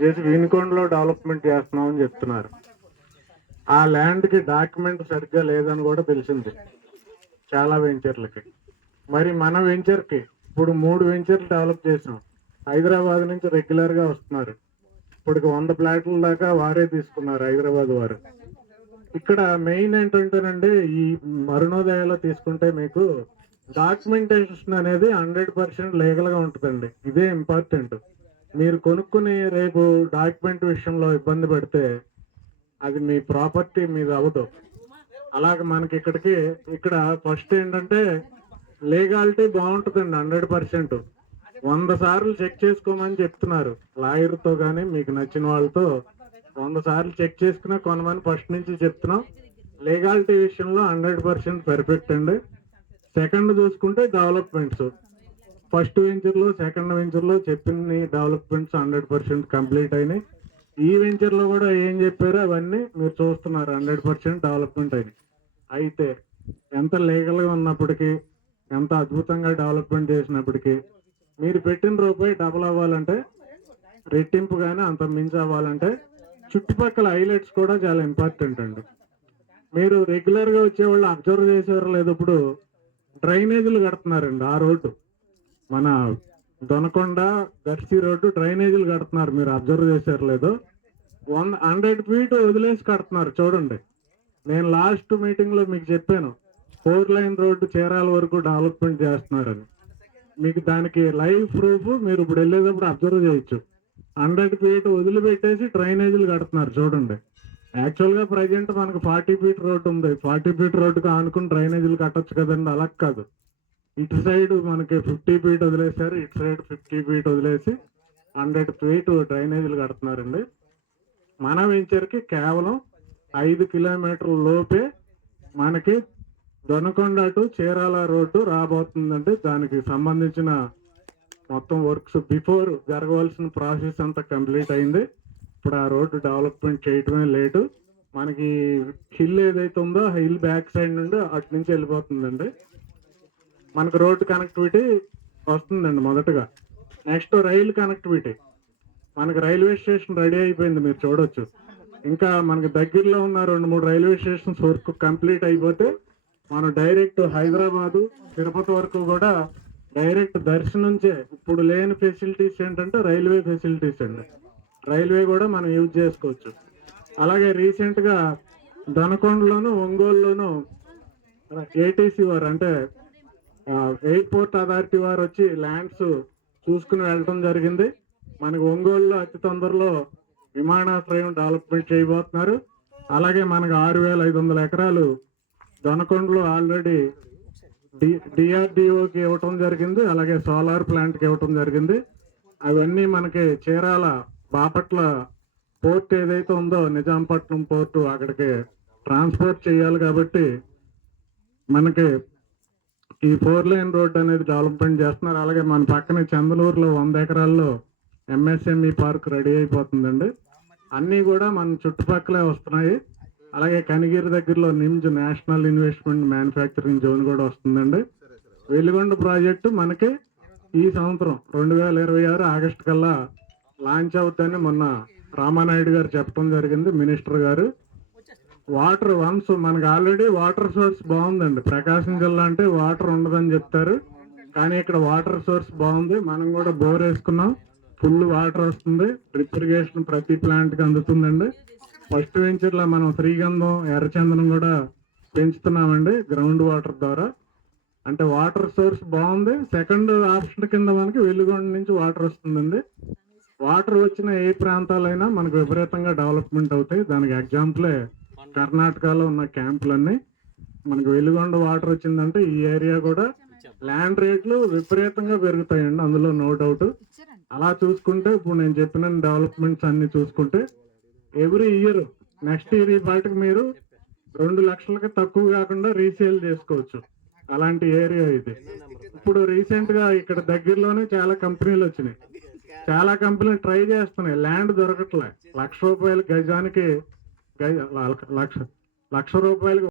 చేసి వినుకొండలో డెవలప్మెంట్ చేస్తున్నాం అని చెప్తున్నారు. ఆ ల్యాండ్కి డాక్యుమెంట్ సరిగ్గా లేదని కూడా తెలిసింది చాలా వెంచర్లకి. మరి మన వెంచర్కి ఇప్పుడు 3 వెంచర్లు డెవలప్ చేసాం. హైదరాబాద్ నుంచి రెగ్యులర్గా వస్తున్నారు. ఇప్పటికి 100 ప్లాట్ల దాకా వారే తీసుకున్నారు హైదరాబాద్ వారు. ఇక్కడ మెయిన్ ఏంటంటేనండి, ఈ అరుణోదయాలో తీసుకుంటే మీకు డాక్యుమెంటేషన్ అనేది 100% లీగల్గా ఉంటుందండి. ఇదే ఇంపార్టెంట్. మీరు కొనుక్కుని రేపు డాక్యుమెంట్ విషయంలో ఇబ్బంది పడితే అది మీ ప్రాపర్టీ మీద అవ్వదు. అలాగే మనకి ఇక్కడ ఫస్ట్ ఏంటంటే లీగాలిటీ బాగుంటుందండి. 100% 100 సార్లు చెక్ చేసుకోమని చెప్తున్నారు లాయర్తో కానీ మీకు నచ్చిన వాళ్ళతో. 100 సార్లు చెక్ చేసుకున్నా కొనమని ఫస్ట్ నుంచి చెప్తున్నాం. లీగాలిటీ విషయంలో 100% పర్ఫెక్ట్ అండి. సెకండ్ చూసుకుంటే డెవలప్మెంట్స్, ఫస్ట్ వెంచర్లో సెకండ్ వెంచర్లో చెప్పిన డెవలప్మెంట్స్ 100% కంప్లీట్ అయినాయి. ఈ వెంచర్లో కూడా ఏం చెప్పారో అవన్నీ మీరు చూస్తున్నారు. 100% డెవలప్మెంట్ అయినాయి. అయితే ఎంత లీగల్గా ఉన్నప్పటికీ, ఎంత అద్భుతంగా డెవలప్మెంట్ చేసినప్పటికీ మీరు పెట్టిన రూపాయి డబుల్ అవ్వాలంటే, రెట్టింపు కానీ అంత మించి అవ్వాలంటే చుట్టుపక్కల హైలైట్స్ కూడా చాలా ఇంపార్టెంట్ అండి. మీరు రెగ్యులర్గా వచ్చేవాళ్ళు అబ్జర్వ్ చేసేవారు లేదు, ఇప్పుడు డ్రైనేజీలు కడుతున్నారండి. ఆ రోడ్డు మన దొనకొండ దర్శి రోడ్డు డ్రైనేజీలు కడుతున్నారు. మీరు అబ్జర్వ్ చేశారు లేదు, 100 ఫీట్ వదిలేసి కడుతున్నారు. చూడండి, నేను లాస్ట్ మీటింగ్లో మీకు చెప్పాను 4 లైన్ రోడ్డు చీరాల వరకు డెవలప్మెంట్ చేస్తున్నారని. మీకు దానికి లైవ్ ప్రూఫ్ మీరు ఇప్పుడు వెళ్ళేటప్పుడు అబ్జర్వ్ చేయొచ్చు. 100 ఫీట్ వదిలిపెట్టేసి డ్రైనేజీలు కడుతున్నారు చూడండి. యాక్చువల్గా ప్రజెంట్ మనకు 40 ఫీట్ రోడ్డు ఉంది. 40 ఫీట్ రోడ్డుకి ఆనుకుని డ్రైనేజీలు కట్టొచ్చు కదండి. అలా కాదు, ఇటు సైడ్ మనకి 50 ఫీట్ వదిలేశారు, ఇటు సైడ్ 50 ఫీట్ వదిలేసి 100 ఫీట్ డ్రైనేజీలు కడుతున్నారండి. మన వెంచర్కి కేవలం 5 కిలోమీటర్ల లోపే మనకి దొనకొండ టు చీరాల రోడ్డు రాబోతుందండి. దానికి సంబంధించిన మొత్తం వర్క్స్ బిఫోర్ జరగవలసిన ప్రాసెస్ అంతా కంప్లీట్ అయింది. ఇప్పుడు ఆ రోడ్డు డెవలప్మెంట్ చేయటమే లేటు. మనకి హిల్ ఏదైతే ఉందో హిల్ బ్యాక్ సైడ్ నుండి అటు నుంచి వెళ్ళిపోతుందండి. మనకు రోడ్డు కనెక్టివిటీ వస్తుందండి మొదటగా. నెక్స్ట్ రైలు కనెక్టివిటీ, మనకు రైల్వే స్టేషన్ రెడీ అయిపోయింది, మీరు చూడొచ్చు. ఇంకా మనకి దగ్గరలో ఉన్న 2-3 రైల్వే స్టేషన్స్ వర్క్ కంప్లీట్ అయిపోతే మనం డైరెక్ట్ హైదరాబాదు తిరుపతి వరకు కూడా డైరెక్ట్ దర్శనం నుంచే. ఇప్పుడు లేని ఫెసిలిటీస్ ఏంటంటే రైల్వే ఫెసిలిటీస్ అండి. రైల్వే కూడా మనం యూజ్ చేసుకోవచ్చు. అలాగే రీసెంట్గా దొనకొండలోను ఒంగోలులోను ఏటీసీ వారు అంటే ఎయిర్పోర్ట్ అథారిటీ వారు వచ్చి ల్యాండ్స్ చూసుకుని వెళ్ళటం జరిగింది. మనకు ఒంగోలులో అతి తొందరలో విమానాశ్రయం డెవలప్మెంట్ చేయబోతున్నారు. అలాగే మనకు 6,500 ఎకరాలు దొనకొండలో ఆల్రెడీ డిఆర్డిఓకి ఇవ్వటం జరిగింది. అలాగే సోలార్ ప్లాంట్కి ఇవ్వటం జరిగింది. అవన్నీ మనకి చీరాల బాపట్ల పోర్ట్ ఏదైతే ఉందో నిజాంపట్నం పోర్టు అక్కడికి ట్రాన్స్పోర్ట్ చేయాలి. కాబట్టి మనకి ఈ 4 లైన్ రోడ్ అనేది డెవలప్మెంట్ చేస్తున్నారు. అలాగే మన పక్కన చందలూరులో 100 ఎకరాల్లో ఎంఎస్ఎంఈ పార్క్ రెడీ అయిపోతుందండి. అన్నీ కూడా మన చుట్టుపక్కలే వస్తున్నాయి. అలాగే కనిగిరి దగ్గరలో NIMZ national investment manufacturing zone కూడా వస్తుందండి. వెలుగొండ ప్రాజెక్టు మనకి ఈ సంవత్సరం 2026 ఆగస్టు కల్లా లాంచ్ అవుతుందని మొన్న రామానాయుడు గారు చెప్పడం జరిగింది, మినిస్టర్ గారు. వాటర్ వన్స్ మనకు ఆల్రెడీ వాటర్ సోర్స్ బాగుందండి. ప్రకాశం జిల్లా అంటే వాటర్ ఉండదని చెప్తారు, కానీ ఇక్కడ వాటర్ సోర్స్ బాగుంది. మనం కూడా బోర్ వేసుకున్నాం, ఫుల్ వాటర్ వస్తుంది. డ్రిప్ ఇరిగేషన్ ప్రతి ప్లాంట్కి అందుతుందండి. ఫస్ట్ వెంచర్లో మనం శ్రీగంధం ఎర్రచందనం కూడా పెంచుతున్నామండి గ్రౌండ్ వాటర్ ద్వారా. అంటే వాటర్ సోర్స్ బాగుంది. సెకండ్ ఆప్షన్ కింద మనకి వెలుగొండ నుంచి వాటర్ వస్తుందండి. వాటర్ వచ్చిన ఏ ప్రాంతాలైనా మనకు విపరీతంగా డెవలప్మెంట్ అవుతాయి. దానికి ఎగ్జాంపులే కర్ణాటకలో ఉన్న క్యాంపులన్నీ. మనకు వెలుగొండ వాటర్ వచ్చిందంటే ఈ ఏరియా కూడా ల్యాండ్ రేట్లు విపరీతంగా పెరుగుతాయండి, అందులో నో డౌట్. అలా చూసుకుంటే ఇప్పుడు నేను చెప్పిన డెవలప్మెంట్స్ అన్ని చూసుకుంటే ఎవ్రీ ఇయర్ నెక్స్ట్ ఇయర్ ఈ పాటికి మీరు 2 లక్షలకి తక్కువ కాకుండా రీసేల్ చేసుకోవచ్చు. అలాంటి ఏరియా ఇది. ఇప్పుడు రీసెంట్ గా ఇక్కడ దగ్గరలోనే చాలా కంపెనీలు వచ్చినాయి. చాలా కంపెనీలు ట్రై చేస్తున్నాయి, ల్యాండ్ దొరకట్లే. ₹1,00,000 గజానికి, ₹1,00,000